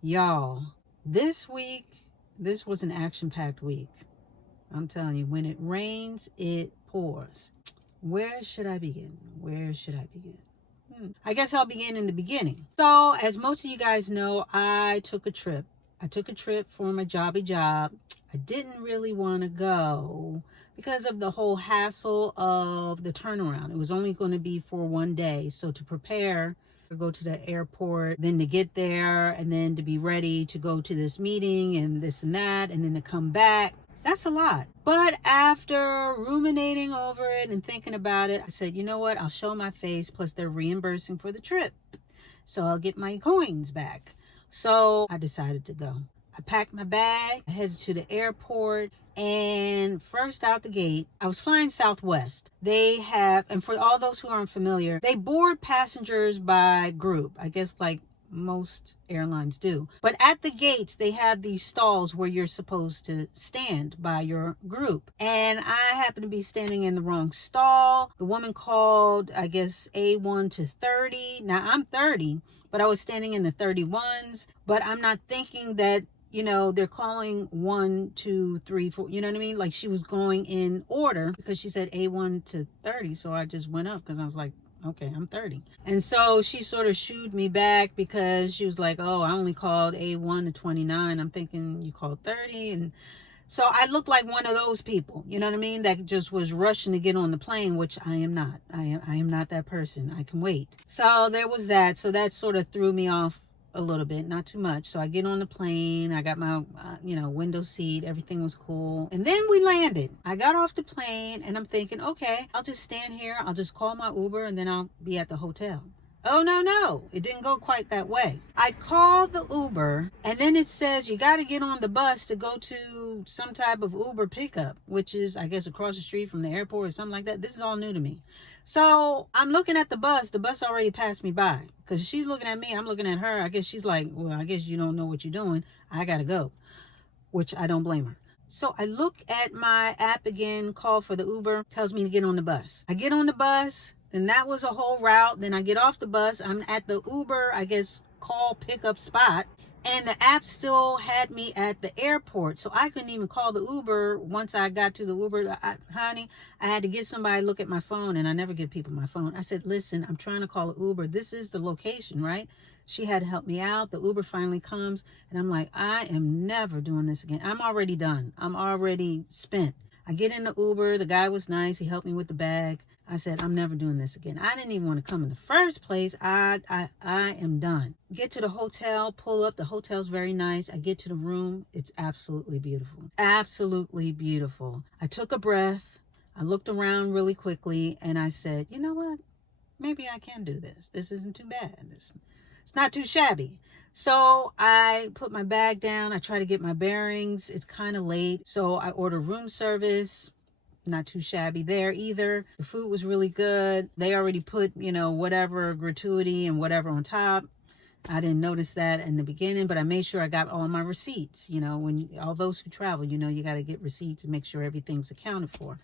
Y'all, this week, this was an action-packed week. I'm telling you, when it rains, it pours. Where should I begin? Where should I begin? I guess I'll begin in the beginning. So, as most of you guys know, I took a trip. I took a trip for my jobby job. I didn't really want to go because of the whole hassle of the turnaround. It was only going to be for one day. So to prepare, to go to the airport, then to get there, and then to be ready to go to this meeting and this and that, and then to come back. That's a lot. But after ruminating over it and thinking about it, I said, you know what? I'll show my face. Plus, they're reimbursing for the trip. So I'll get my coins back. So I decided to go. I packed my bag, I headed to the airport, and first out the gate, I was flying Southwest. They have, and for all those who aren't familiar, they board passengers by group. I guess like most airlines do. But at the gates, they have these stalls where you're supposed to stand by your group. And I happened to be standing in the wrong stall. The woman called, I guess, A1 to 30. Now, I'm 30, but I was standing in the 31s. But I'm not thinking that, you know, they're calling 1, 2, 3, 4, you know what I mean? Like she was going in order because she said A1 to 30. So I just went up because I was like, okay, I'm 30. And so she sort of shooed me back because she was like, oh, I only called A1 to 29. I'm thinking you called 30. And so I looked like one of those people, you know what I mean? That just was rushing to get on the plane, which I am not. I am not that person. I can wait. So there was that. So that sort of threw me off a little bit, not too much. So I get on the plane, I got my window seat, everything was cool, and then we landed. I got off the plane and I'm thinking, okay, I'll just stand here, I'll just call my Uber, and then I'll be at the hotel. Oh, no, it didn't go quite that way. I called the Uber, and then it says you got to get on the bus to go to some type of Uber pickup, which is, I guess, across the street from the airport or something like that. This is all new to me. So I'm looking at the bus already passed me by because she's looking at me, I'm looking at her. I guess she's like, well, I guess you don't know what you're doing. I got to go, which I don't blame her. So I look at my app again, call for the Uber, tells me to get on the bus. I get on the bus, and that was a whole route. Then I get off the bus, I'm at the Uber, I guess, call pickup spot. And the app still had me at the airport. So I couldn't even call the Uber once I got to the Uber. Honey, I had to get somebody to look at my phone, and I never give people my phone. I said, listen, I'm trying to call an Uber. This is the location, right? She had to help me out. The Uber finally comes, and I'm like, I am never doing this again. I'm already done. I'm already spent. I get in the Uber. The guy was nice. He helped me with the bag. I said, I'm never doing this again. I didn't even want to come in the first place. I am done. Get to the hotel, pull up. The hotel's very nice. I get to the room. It's absolutely beautiful. Absolutely beautiful. I took a breath. I looked around really quickly, and I said, you know what? Maybe I can do this. This isn't too bad. It's not too shabby. So I put my bag down. I try to get my bearings. It's kind of late. So I order room service. Not too shabby there either. The food was really good. They already put, whatever gratuity and whatever on top. I didn't notice that in the beginning, but I made sure I got all my receipts. When all those who travel, you got to get receipts and make sure everything's accounted for.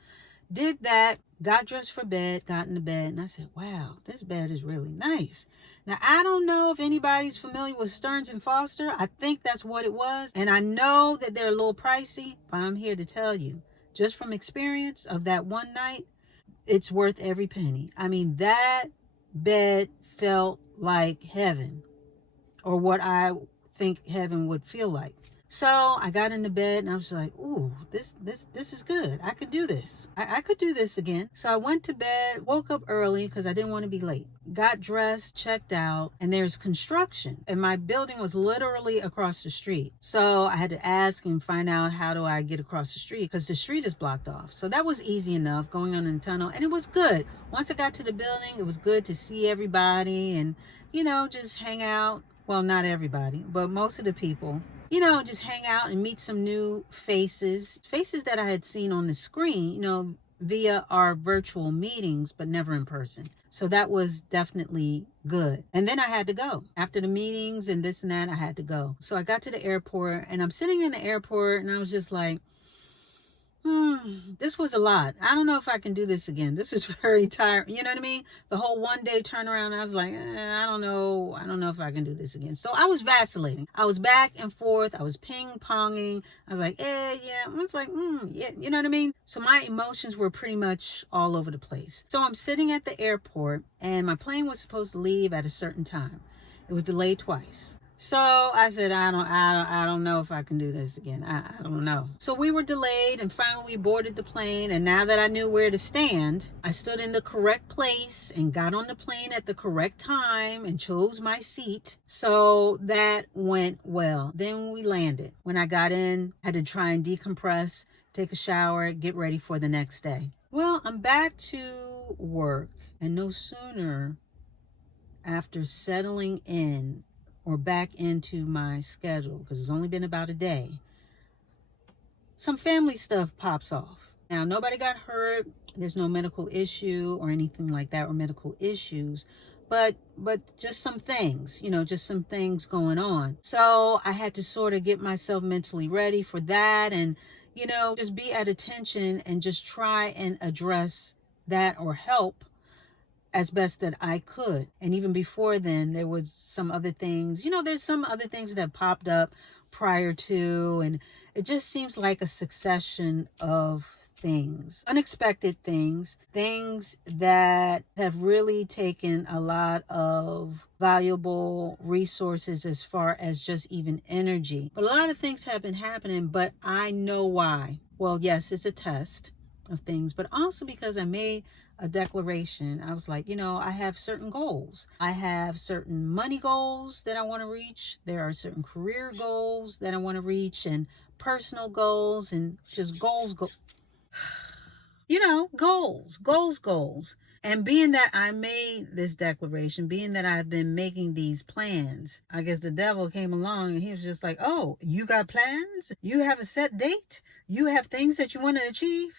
Did that, got dressed for bed, got into bed, and I said, wow, this bed is really nice. Now, I don't know if anybody's familiar with Stearns & Foster. I think that's what it was. And I know that they're a little pricey, but I'm here to tell you, just from experience of that one night, it's worth every penny. I mean, that bed felt like heaven, or what I think heaven would feel like. So I got into bed and I was like, ooh, this is good. I could do this. I could do this again. So I went to bed, woke up early because I didn't want to be late. Got dressed, checked out, and there's construction. And my building was literally across the street. So I had to ask and find out, how do I get across the street? Because the street is blocked off. So that was easy enough, going on in the tunnel. And it was good. Once I got to the building, it was good to see everybody and, just hang out. Well, not everybody, but most of the people. Just hang out and meet some new faces that I had seen on the screen, via our virtual meetings, but never in person. So that was definitely good. And then I had to go. After the meetings and this and that, I had to go. So I got to the airport, and I'm sitting in the airport, and I was just like, This was a lot. I don't know if I can do this again. This is very tiring. You know what I mean? The whole 1 day turnaround, I was like, I don't know. I don't know if I can do this again. So I was vacillating. I was back and forth. I was ping-ponging. I was like, yeah. I was like, yeah. You know what I mean? So my emotions were pretty much all over the place. So I'm sitting at the airport, and my plane was supposed to leave at a certain time. It was delayed twice. So I said, I don't know if I can do this again. I don't know. So we were delayed, and finally we boarded the plane. And now that I knew where to stand, I stood in the correct place and got on the plane at the correct time and chose my seat. So that went well. Then we landed. When I got in, I had to try and decompress, take a shower, get ready for the next day. Well, I'm back to work, and no sooner after settling in or back into my schedule, because it's only been about a day, some family stuff pops off. Now, nobody got hurt. There's no medical issue or anything like that, or medical issues, but just some things, just some things going on. So I had to sort of get myself mentally ready for that, and just be at attention and just try and address that or help as best that I could. And even before then, there was some other things, there's some other things that popped up prior to, and it just seems like a succession of things, unexpected things that have really taken a lot of valuable resources as far as just even energy. But a lot of things have been happening, but I know why. Well, yes, it's a test of things, but also because I made a declaration. I was like, I have certain goals. I have certain money goals that I want to reach. There are certain career goals that I want to reach, and personal goals, and just goals. Goals. And being that I made this declaration, being that I've been making these plans, I guess the devil came along and he was just like, oh, you got plans? You have a set date? You have things that you want to achieve?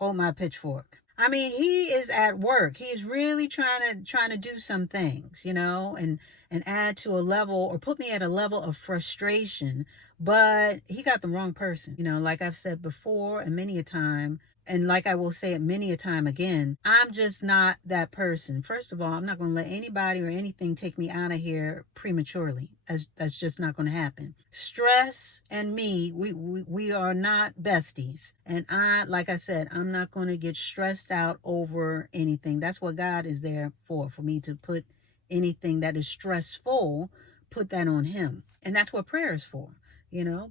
Hold my pitchfork. I mean, he is at work. He is really trying to do some things, and add to a level, or put me at a level of frustration. But he got the wrong person. Like I've said before, and many a time, and like I will say it many a time again, I'm just not that person. First of all, I'm not going to let anybody or anything take me out of here prematurely. That's just not going to happen. Stress and me, we are not besties. And like I said, I'm not going to get stressed out over anything. That's what God is there for me to put anything that is stressful, put that on him. And that's what prayer is for.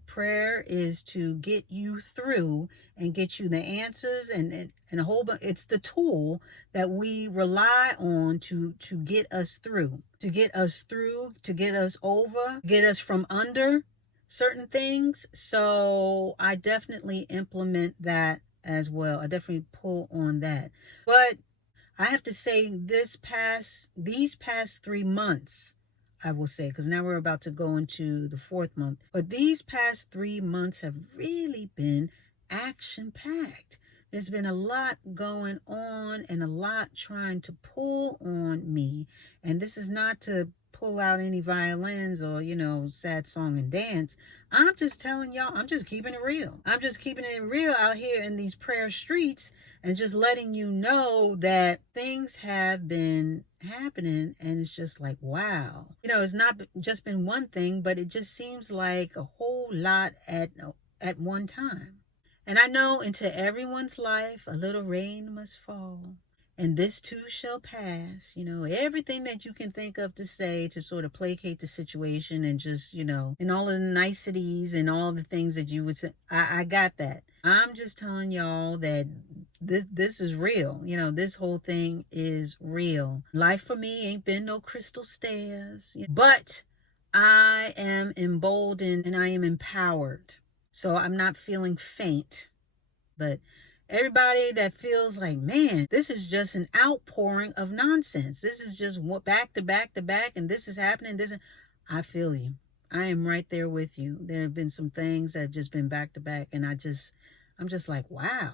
Prayer is to get you through and get you the answers and a whole bunch. It's the tool that we rely on to get us through, to get us over, get us from under certain these. So I definitely implement that as well. I definitely pull on that. But I have to say these past 3 months, I will say, because now we're about to go into the 4th month. But these past 3 months have really been action-packed. There's been a lot going on and a lot trying to pull on me. And this is not to pull out any violins or, sad song and dance. I'm just telling y'all, I'm just keeping it real. I'm just keeping it real out here in these prayer streets, and just letting you know that things have been happening, and it's just like, wow. It's not just been one thing, but it just seems like a whole lot at one time. And I know into everyone's life a little rain must fall, and this too shall pass. Everything that you can think of to say to sort of placate the situation, and just, and all of the niceties and all the things that you would say. I got that. I'm just telling y'all that this is real. This whole thing is real. Life for me ain't been no crystal stairs, but I am emboldened and I am empowered. So I'm not feeling faint. But everybody that feels like, man, this is just an outpouring of nonsense. This is just back to back to back, and this is happening. I feel you. I am right there with you. There have been some things that have just been back to back, and I'm just like, wow,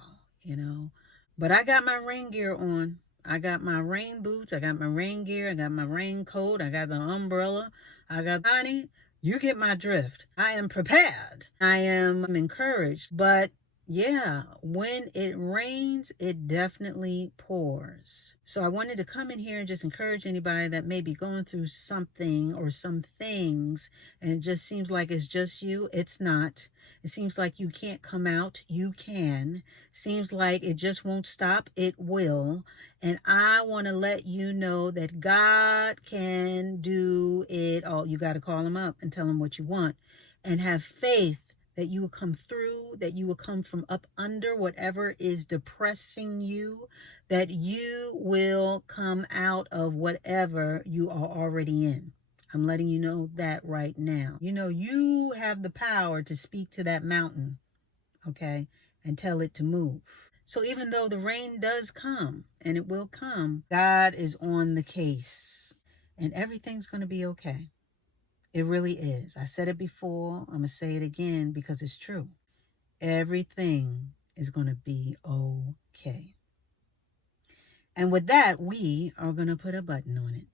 But I got my rain gear on. I got my rain boots. I got my rain gear. I got my raincoat. I got the umbrella. Honey, you get my drift. I am prepared. I am encouraged. But, Yeah, when it rains, it definitely pours. So I wanted to come in here and just encourage anybody that may be going through something or some things, and it just seems like it's just you. It's not. It seems like you can't come out. You can. Seems like it just won't stop. It will. And I want to let you know that God can do it all. You got to call him up and tell him what you want and have faith that you will come through, that you will come from up under whatever is depressing you, that you will come out of whatever you are already in. I'm letting you know that right now. You know, you have the power to speak to that mountain, okay, and tell it to move. So even though the rain does come, and it will come, God is on the case, and everything's going to be okay. It really is. I said it before. I'm going to say it again because it's true. Everything is going to be okay. And with that, we are going to put a button on it.